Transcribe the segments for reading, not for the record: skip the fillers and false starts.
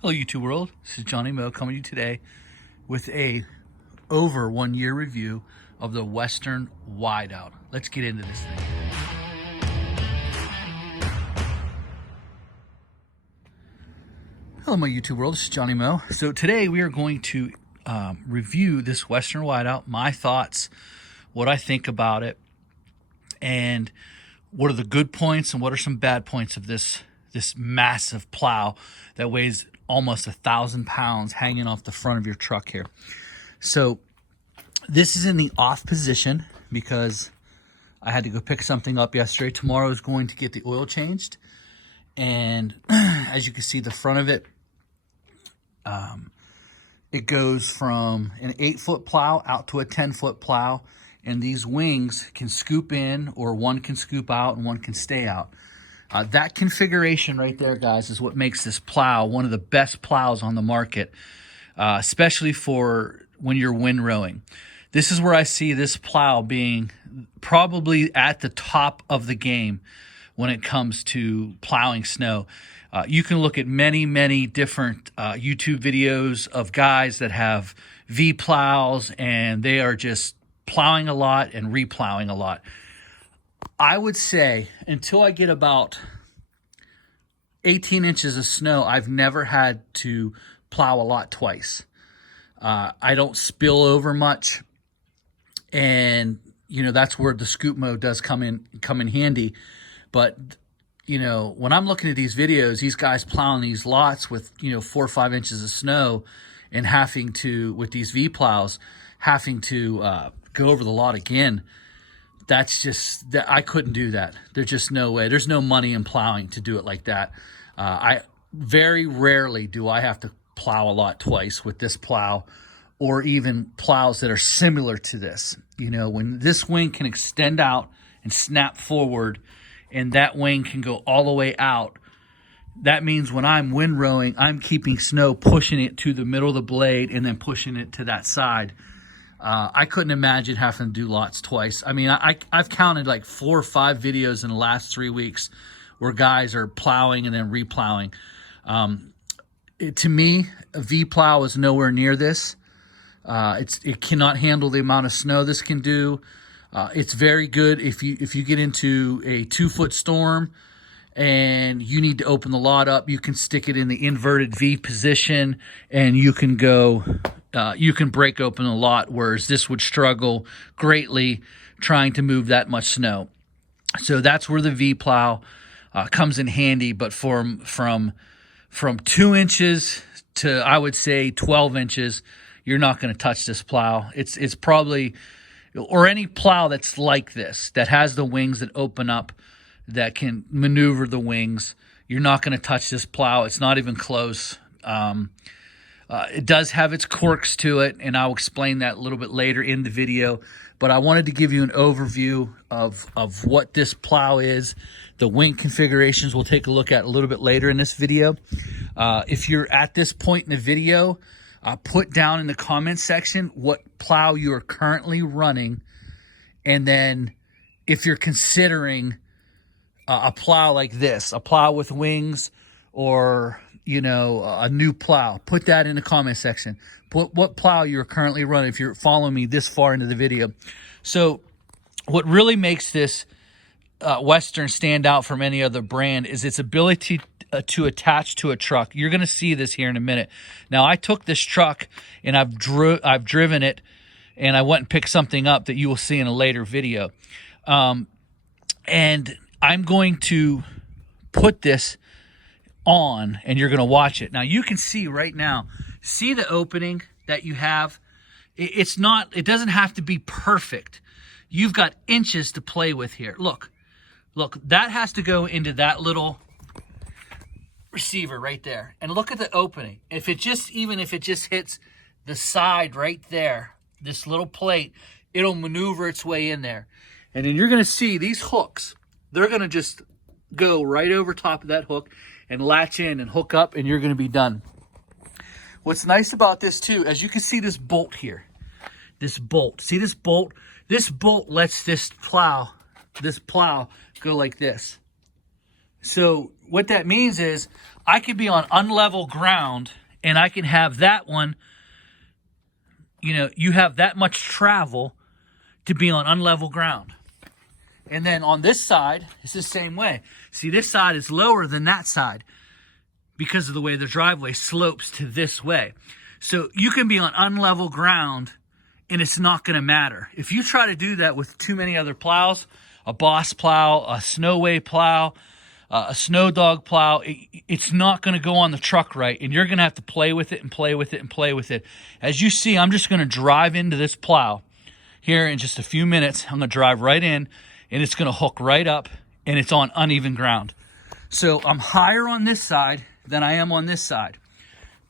Hello YouTube world, this is Johnny Moe coming to you today with a over 1 year review of the Western Wideout. Let's get into this thing. Hello my YouTube world, this is Johnny Moe. So today we are going to review this Western Wideout, my thoughts, what I think about it, and what are the good points and what are some bad points of this massive plow that weighs almost 1,000 pounds hanging off the front of your truck here. So this is in the off position because I had to go pick something up yesterday. Tomorrow is going to get the oil changed. And as you can see, the front of it, it goes from an 8-foot plow out to a 10-foot plow. And these wings can scoop in, or one can scoop out and one can stay out. That configuration right there, guys, is what makes this plow one of the best plows on the market, especially for when you're windrowing. This is where I see this plow being probably at the top of the game when it comes to plowing snow. You can look at many different YouTube videos of guys that have V plows, and they are just plowing a lot and replowing a lot. I would say until I get about 18 inches of snow, I've never had to plow a lot twice. I don't spill over much, and that's where the scoop mode does come in handy. But when I'm looking at these videos, these guys plowing these lots with 4 or 5 inches of snow and having to, with these V plows, having to go over the lot again. That's just, I couldn't do that. There's just no way. There's no money in plowing to do it like that. I very rarely do I have to plow a lot twice with this plow, or even plows that are similar to this. When this wing can extend out and snap forward, and that wing can go all the way out, that means when I'm windrowing, I'm keeping snow, pushing it to the middle of the blade and then pushing it to that side. I couldn't imagine having to do lots twice. I mean, I've counted like 4 or 5 videos in the last 3 weeks where guys are plowing and then replowing. To me, a V plow is nowhere near this. It cannot handle the amount of snow this can do. It's very good if you get into a 2-foot storm and you need to open the lot up. You can stick it in the inverted V position and you can go. You can break open a lot, whereas this would struggle greatly trying to move that much snow. So that's where the V plow comes in handy. But from 2 inches to, I would say, 12 inches, you're not going to touch this plow. It's probably, or any plow that's like this, that has the wings that open up, that can maneuver the wings, you're not going to touch this plow. It's not even close. It does have its quirks to it, and I'll explain that a little bit later in the video. But I wanted to give you an overview of what this plow is. The wing configurations we'll take a look at a little bit later in this video. If you're at this point in the video, put down in the comment section what plow you are currently running, and then if you're considering a plow like this, a plow with wings, or a new plow, put that in the comment section. Put what plow you're currently running if you're following me this far into the video. So what really makes this Western stand out from any other brand is its ability to attach to a truck. You're going to see this here in a minute. Now, I took this truck and I've driven it, and I went and picked something up that you will see in a later video. And I'm going to put this on, and you're going to watch it. Now, you can see right now, see the opening that you have? It doesn't have to be perfect. You've got inches to play with here. Look, that has to go into that little receiver right there. And look at the opening. Even if it just hits the side right there, this little plate, it'll maneuver its way in there. And then you're going to see these hooks. They're going to just go right over top of that hook and latch in and hook up, and you're going to be done. What's nice about this too, as you can see this bolt here, this bolt. See this bolt? This bolt lets this plow go like this. So what that means is I could be on unlevel ground and I can have that one, you know, you have that much travel to be on unlevel ground. And then on this side, it's the same way. See, this side is lower than that side because of the way the driveway slopes to this way. So you can be on unlevel ground and it's not going to matter. If you try to do that with too many other plows, a Boss plow, a Snowway plow, a Snow Dog plow, it's not going to go on the truck right, and you're going to have to play with it and play with it and play with it. As you see, I'm just going to drive into this plow here in just a few minutes. I'm going to drive right in, and it's going to hook right up, and it's on uneven ground. So I'm higher on this side than I am on this side.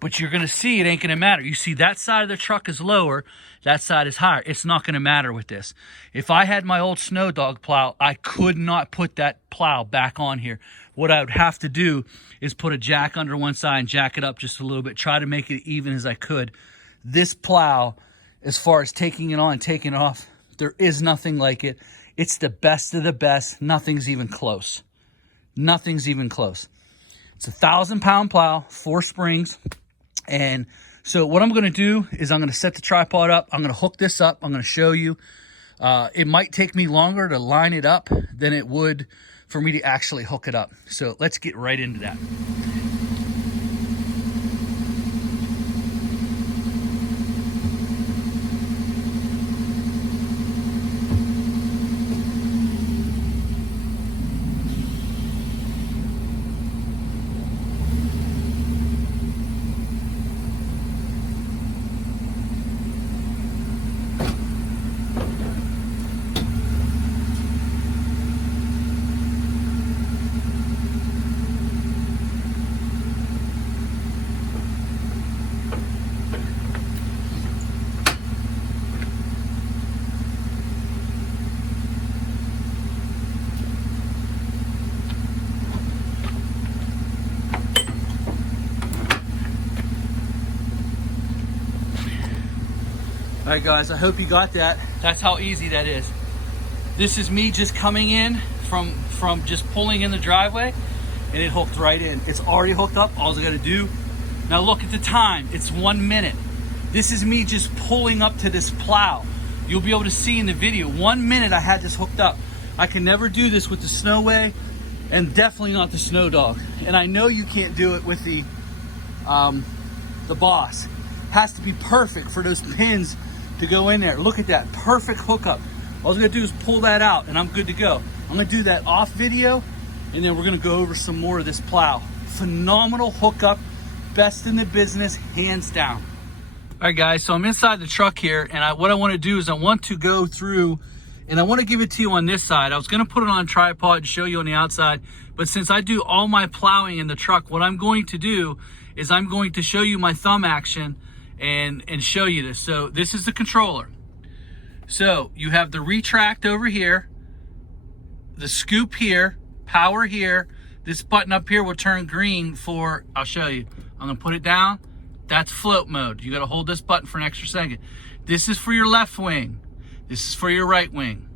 But you're going to see it ain't going to matter. You see that side of the truck is lower, that side is higher. It's not going to matter with this. If I had my old Snow Dog plow, I could not put that plow back on here. What I would have to do is put a jack under one side and jack it up just a little bit, try to make it even as I could. This plow, as far as taking it on, taking it off, there is nothing like it. It's the best of the best. Nothing's even close. Nothing's even close. It's a 1,000-pound plow, 4 springs. And so what I'm going to do is I'm going to set the tripod up. I'm going to hook this up. I'm going to show you. It might take me longer to line it up than it would for me to actually hook it up. So let's get right into that. All right, guys, I hope you got that. That's how easy that is. This is me just coming in from just pulling in the driveway, and it hooked right in. It's already hooked up. All I got to do, now look at the time. It's 1 minute. This is me just pulling up to this plow. You'll be able to see in the video. 1 minute I had this hooked up. I can never do this with the Snowway, and definitely not the Snow Dog. And I know you can't do it with the Boss. It has to be perfect for those pins to go in there. Look at that, perfect hookup. All I'm gonna do is pull that out and I'm good to go. I'm gonna do that off video, and then we're gonna go over some more of this plow. Phenomenal hookup, best in the business, hands down. All right, guys, so I'm inside the truck here, and what I wanna do is I want to go through, and I wanna give it to you on this side. I was gonna put it on a tripod and show you on the outside, but since I do all my plowing in the truck, what I'm going to do is I'm going to show you my thumb action and show you this. So this is the controller. So you have the retract over here, the scoop here, power here. This button up here will turn green for, I'll show you. I'm gonna put it down. That's float mode. You gotta hold this button for an extra second. This is for your left wing. This is for your right wing.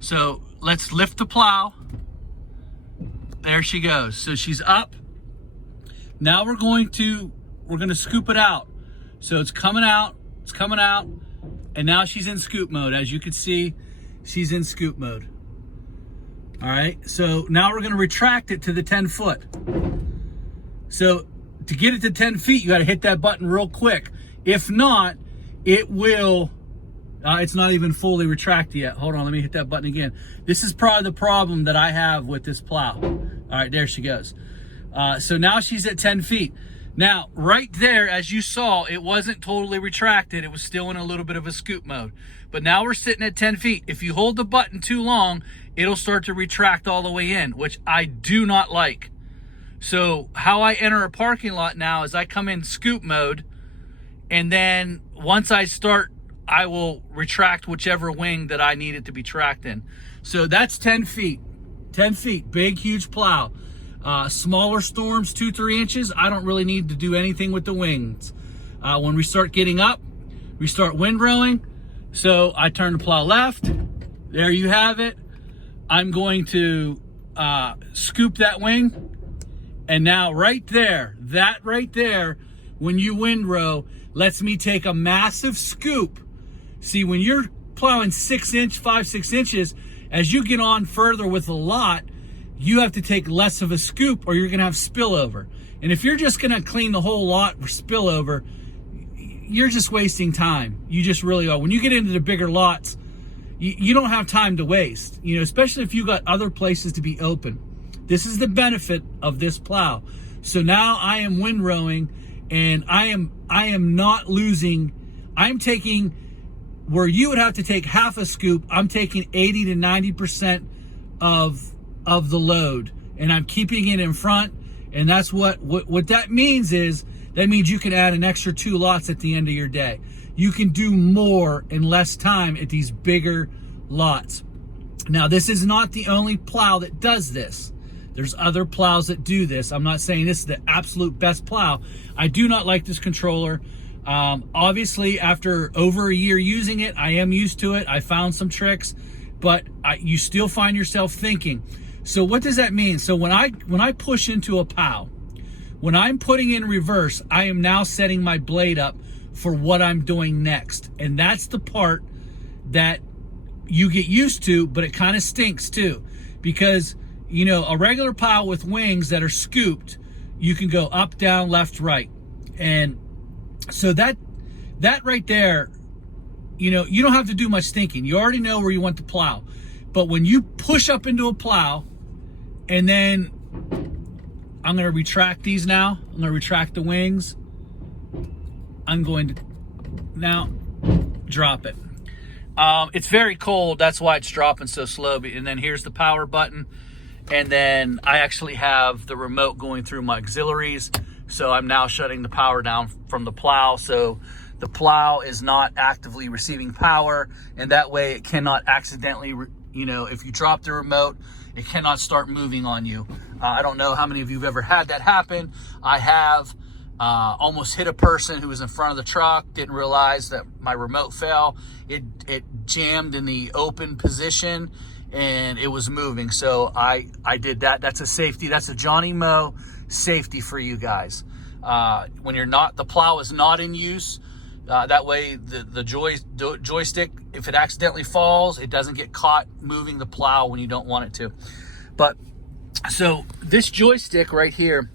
So let's lift the plow. There she goes. So she's up. Now we're gonna scoop it out. So it's coming out, and now she's in scoop mode. As you can see, she's in scoop mode. All right, so now we're gonna retract it to the 10 foot. So to get it to 10 feet, you gotta hit that button real quick. If not, it will, it's not even fully retracted yet. Hold on, let me hit that button again. This is probably the problem that I have with this plow. All right, there she goes. So now she's at 10 feet. Now, right there, as you saw, it wasn't totally retracted. It was still in a little bit of a scoop mode. But now we're sitting at 10 feet. If you hold the button too long, it'll start to retract all the way in, which I do not like. So how I enter a parking lot now is I come in scoop mode, and then once I start, I will retract whichever wing that I need it to be tracked in. So that's 10 feet. 10 feet, big, huge plow. Smaller storms, 2-3 inches, I don't really need to do anything with the wings. When we start getting up, we start windrowing. So I turn the plow left. There you have it. I'm going to scoop that wing. And now that right there, when you windrow, lets me take a massive scoop. See, when you're plowing 5, 6 inches, as you get on further with a lot, you have to take less of a scoop or you're gonna have spillover. And if you're just gonna clean the whole lot for spillover, you're just wasting time. You just really are. When you get into the bigger lots, you don't have time to waste, you know, especially if you got other places to be open. This is the benefit of this plow. So now I am windrowing, and I am not losing. I'm taking where you would have to take half a scoop. I'm taking 80 to 90% of the load, and I'm keeping it in front. And that's what that means is that means you can add an extra 2 lots at the end of your day. You can do more in less time at these bigger lots. Now, this is not the only plow that does this. There's other plows that do this. I'm not saying this is the absolute best plow. I do not like this controller. Obviously, after over a year using it, I am used to it. I found some tricks, but you still find yourself thinking. So what does that mean? So when I push into a plow, when I'm putting in reverse, I am now setting my blade up for what I'm doing next. And that's the part that you get used to, but it kind of stinks too, because you know, a regular plow with wings that are scooped, you can go up, down, left, right. And so that right there, you know, you don't have to do much thinking. You already know where you want to plow. But when you push up into a plow, and then I'm going to retract these now. I'm going to retract the wings. I'm going to now drop it. It's very cold. That's why it's dropping so slow. And then here's the power button. And then I actually have the remote going through my auxiliaries. So I'm now shutting the power down from the plow. So the plow is not actively receiving power. And that way it cannot accidentally, you know, if you drop the remote, it cannot start moving on you. I don't know how many of you have ever had that happen. I have almost hit a person who was in front of the truck, didn't realize that my remote fell. It jammed in the open position, and it was moving. So I did that. That's a safety. That's a Johnny Moe safety for you guys. When the plow is not in use, that way the joystick, if it accidentally falls, it doesn't get caught moving the plow when you don't want it to. But so this joystick right here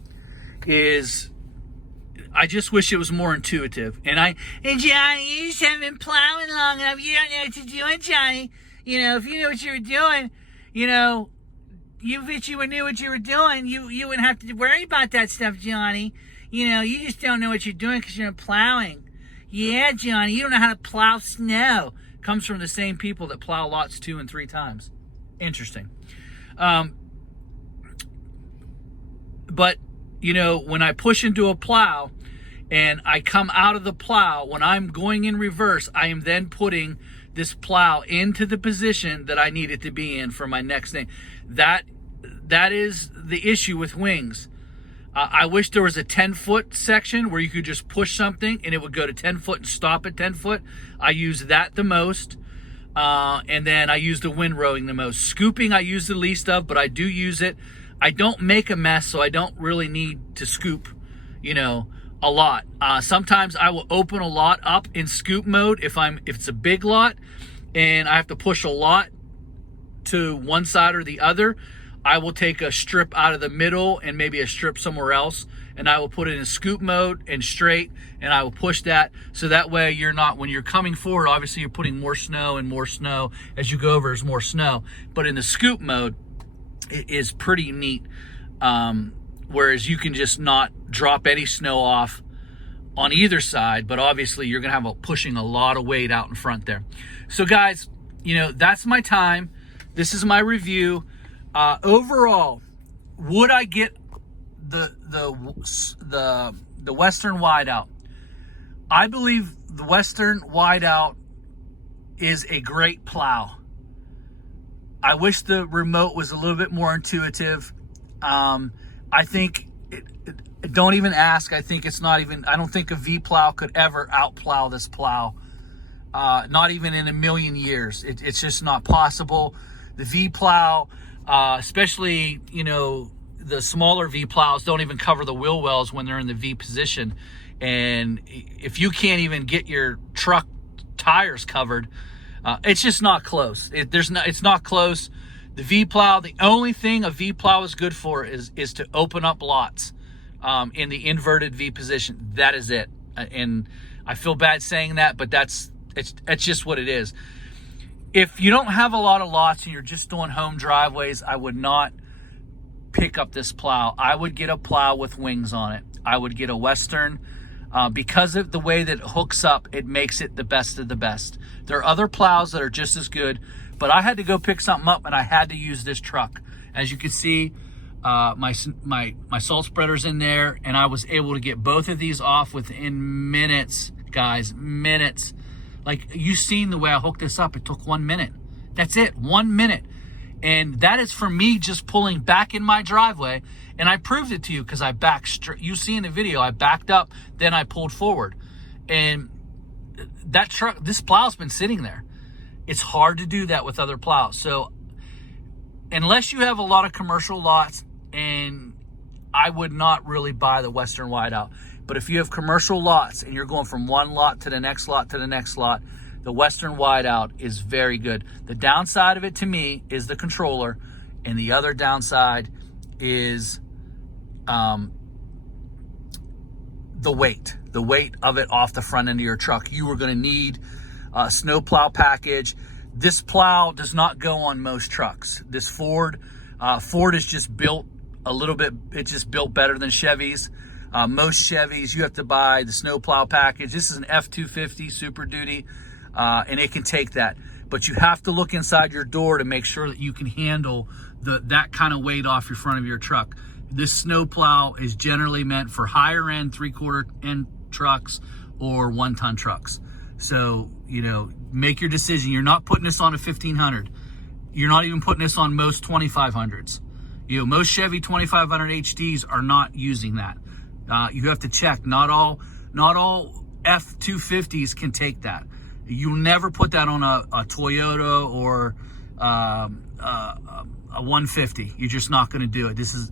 I just wish it was more intuitive. And Johnny, you just haven't been plowing long enough. You don't know what you're doing, Johnny. You know, if you knew what you were doing, you know, if you knew what you were doing, you wouldn't have to worry about that stuff, Johnny. You know, you just don't know what you're doing because you're not plowing. Yeah, Johnny, you don't know how to plow snow. Comes from the same people that plow lots 2 and 3 times. Interesting. But, you know, when I push into a plow and I come out of the plow, when I'm going in reverse, I am then putting this plow into the position that I need it to be in for my next thing. That is the issue with wings. I wish there was a 10-foot section where you could just push something and it would go to 10 foot and stop at 10 foot. I use that the most. And then I use the windrowing the most. Scooping I use the least of, but I do use it. I don't make a mess, so I don't really need to scoop, you know, a lot. Sometimes I will open a lot up in scoop mode if it's a big lot and I have to push a lot to one side or the other. I will take a strip out of the middle and maybe a strip somewhere else, and I will put it in scoop mode and straight, and I will push that. So that way you're not, when you're coming forward, obviously you're putting more snow and more snow. As you go over, there's more snow. But in the scoop mode, it is pretty neat. Whereas you can just not drop any snow off on either side, but obviously you're gonna have pushing a lot of weight out in front there. So guys, you know, that's my time. This is my review. Overall, would I get the Western Wideout? I believe the Western Wideout is a great plow. I wish the remote was a little bit more intuitive. I think, don't even ask. I think it's not even, I don't think a V plow could ever outplow this plow. Not even in a million years. It's just not possible. The V plow, especially, you know, the smaller V plows don't even cover the wheel wells when they're in the V position. And if you can't even get your truck tires covered, it's just not close. It's not close. The V plow, the only thing a V plow is good for is to open up lots in the inverted V position. That is it. And I feel bad saying that, but it's just what it is. If you don't have a lot of lots and you're just doing home driveways, I would not pick up this plow. I would get a plow with wings on it. I would get a Western. Because of the way that it hooks up, it makes it the best of the best. There are other plows that are just as good, but I had to go pick something up and I had to use this truck. As you can see, my salt spreader's in there, and I was able to get both of these off within minutes, guys, minutes. Like, you seen the way I hooked this up. It took 1 minute. That's it, 1 minute. And that is from me just pulling back in my driveway. And I proved it to you because I backed straight. You see in the video, I backed up, then I pulled forward. And that truck, this plow's been sitting there. It's hard to do that with other plows. So unless you have a lot of commercial lots, and I would not really buy the Western Wideout. But if you have commercial lots and you're going from one lot to the next lot to the next lot, the Western Wideout is very good. The downside of it to me is the controller, and the other downside is the weight of it off the front end of your truck. You are going to need a snow plow package. This plow does not go on most trucks. This Ford is just built a little bit, it's just built better than Chevys. Most Chevys, you have to buy the snow plow package. This is an F-250 Super Duty, and it can take that. But you have to look inside your door to make sure that you can handle that kind of weight off your front of your truck. This snow plow is generally meant for higher end 3/4 end trucks or 1-ton trucks. So, you know, make your decision. You're not putting this on a 1500. You're not even putting this on most 2500s. You know, most Chevy 2500 HDs are not using that. You have to check. Not all F-250s can take that. You'll never put that on a Toyota or a 150. You're just not going to do it. This is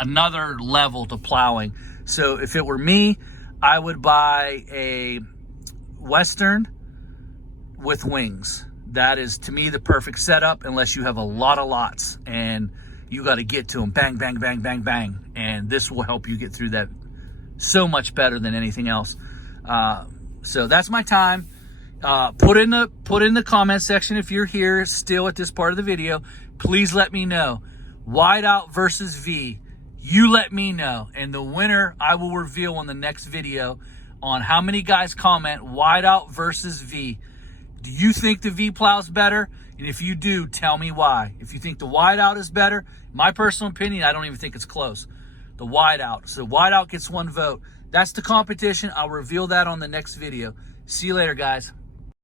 another level to plowing. So if it were me, I would buy a Western with wings. That is, to me, the perfect setup, unless you have a lot of lots and you got to get to them, bang, bang, bang, bang, bang. And this will help you get through that so much better than anything else. So that's my time. Put in the comment section if you're here still at this part of the video. Please let me know. Wideout versus V. You let me know. And the winner I will reveal on the next video on how many guys comment wideout versus V. Do you think the V plow's better? And if you do, tell me why. If you think the wideout is better, my personal opinion, I don't even think it's close. The wideout. So wideout gets 1 vote. That's the competition. I'll reveal that on the next video. See you later, guys.